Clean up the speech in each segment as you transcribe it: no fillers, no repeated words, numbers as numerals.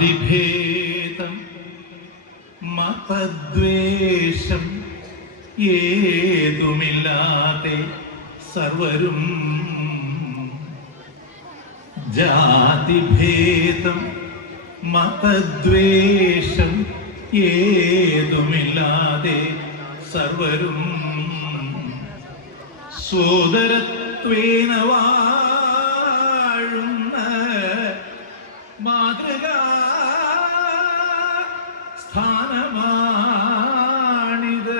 ജാതിഭേദം മതദ്വേഷം ഏതുമില്ലാതെ സർവരും ജാതിഭേദം മതദ്വേഷം ഏതുമില്ലാതെ സർവരും സോദരത്വേന വാഴുന്ന മാതൃകാ സ്ഥാനമാണിത്.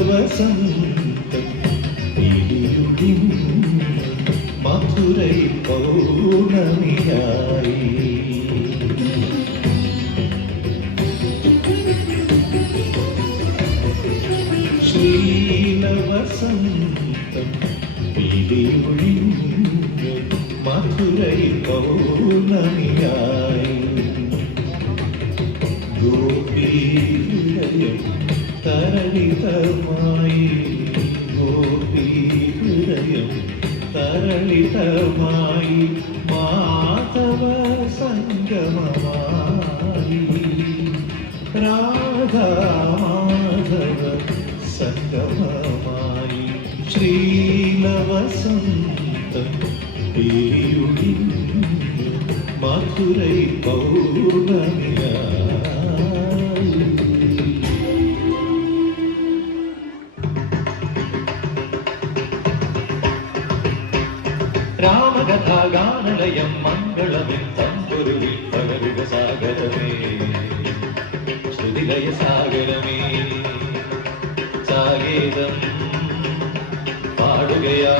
ശ്രീലവസന്തം മധുരൈ പൗർണമിയായി ശ്രീലവസന്തം മധുരൈ പൗർണമിയായി ഗോപീഹൃദയം തരളിതമായി ഗോപീഹൃദയം തരളിതമായി മാധവ സംഗമമായി രാധാ മാധവ സംഗമമായി ശ്രീലവസന്തം മധുരൈ പൗർണമിയായി. രാമകഥാഗാനലയം മംഗളമിൻ തമ്പുരുവിൽ പകരുക സാഗരമേ ശ്രുതിലയ സാഗരമേ സാഗീതം പാടുകയാ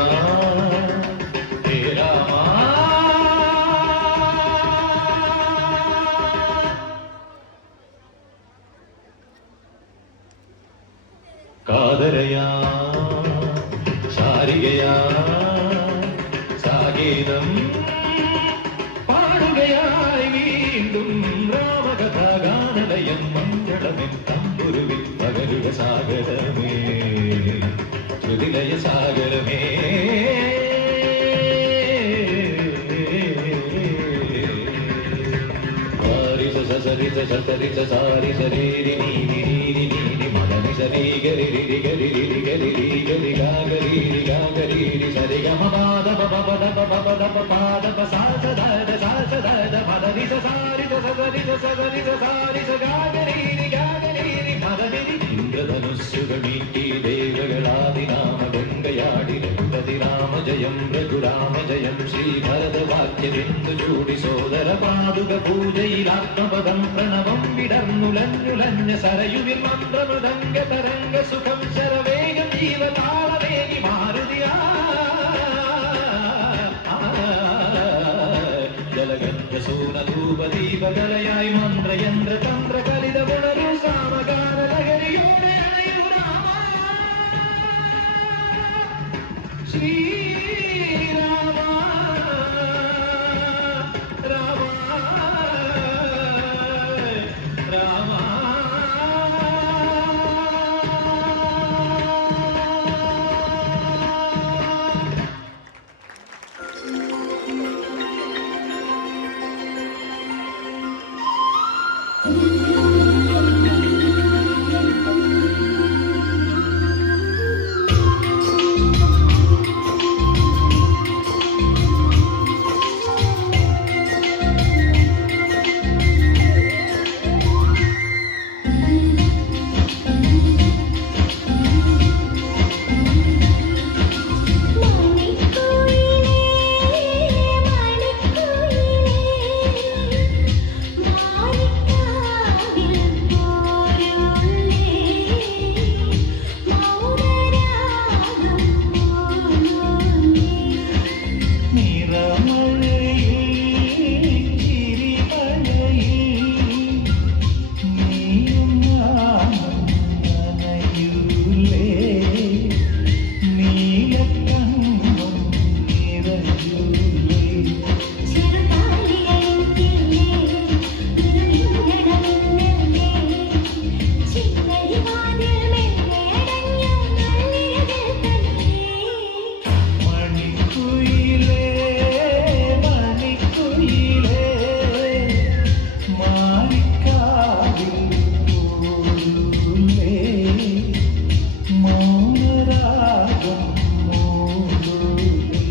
കാതരയാ ശാരികയാ സാഗീതം പാടുകയായി വീണ്ടും രാമകഥാഗാനലയം മംഗളമിൻ തമ്പുരുവിൽ പകരുക സാഗരമേ ശ്രുതിലയ സാഗരമേ സരിത സരിത സാരി ശരീരി നീരി നീരി നീരി മദനി സരി ഗരി രി ഗരി രി ഗരി രി ഗരി ഗാ ഗരി രി ഗാ ഗരി രി സരി ഗ മ പദ പ പ ദ പ പ ദ പ പ ദ പ സ സ ദ ദ സ സ ദ ദ മദനി സ സാരി സ സരി സ സരി സ സാരി സ ഗാ ഗരി രി ഗാ ഗരി രി മദനി രി ഇന്ദ്രധനുസ്സുകൾ മീട്ടി ദേവകളാദിനാമ ഗംഗയാടി രഘുപതിരാമ ജയം രഘുരാമ ജയം ശ്രീഭരതവാക്യബിന്ദു ചൂടി സോദര പാദുക പൂജയിലാത്മപദം പ്രണവം വിടർന്നുലഞ്ഞുലഞ്ഞ സരയുവിൽ മന്ത്രമൃദംഗ തരംഗ സുഖം ശരവേഗം ജീവതാളവേഗി മാരുതിയാ ജലഗന്ധ സൂനധൂപദീപകലയായി മന്ത്രയന്ത്ര തന്ത്ര കലിത പുണരു സാമകാല ലഹരിയോടെ അണയു രാമ ശ്രീരാമ രാമ മാറിക്കാവിൽ പോലൂലേ മൗനരാഗം മൂളൂലേ.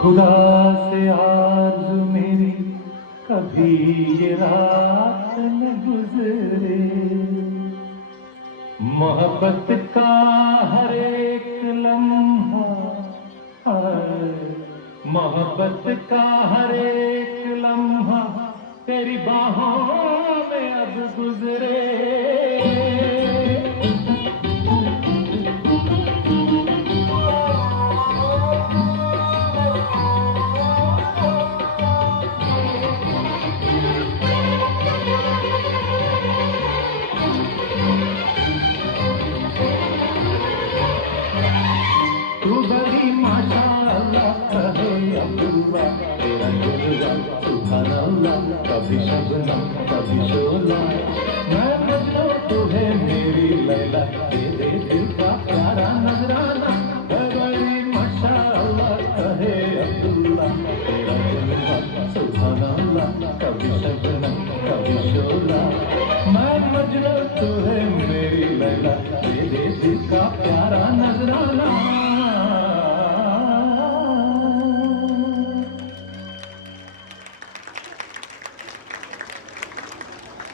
खुदा से आरज़ू मेरी कभी ये रात न गुजरे, मोहब्बत का हर एक लम्हा, मोहब्बत का हर एक लम्हा तेरी बाहों में अब गुजरे. तू बड़ी माशाअल्लाह कहे अब्दुल्ला तेरा जुल्वा सुभान अल्लाह. कभी शबनम कभी शोला मैं मजनू तू है मेरी लैला, तेरे दिल का प्यारा नजराना. बड़ी माशाअल्लाह कहे अब्दुल्ला तेरा जुल्वा सुभान अल्लाह. कभी शबनम कभी शोला मैं मजनू तू है मेरी लैला, तेरे दिल का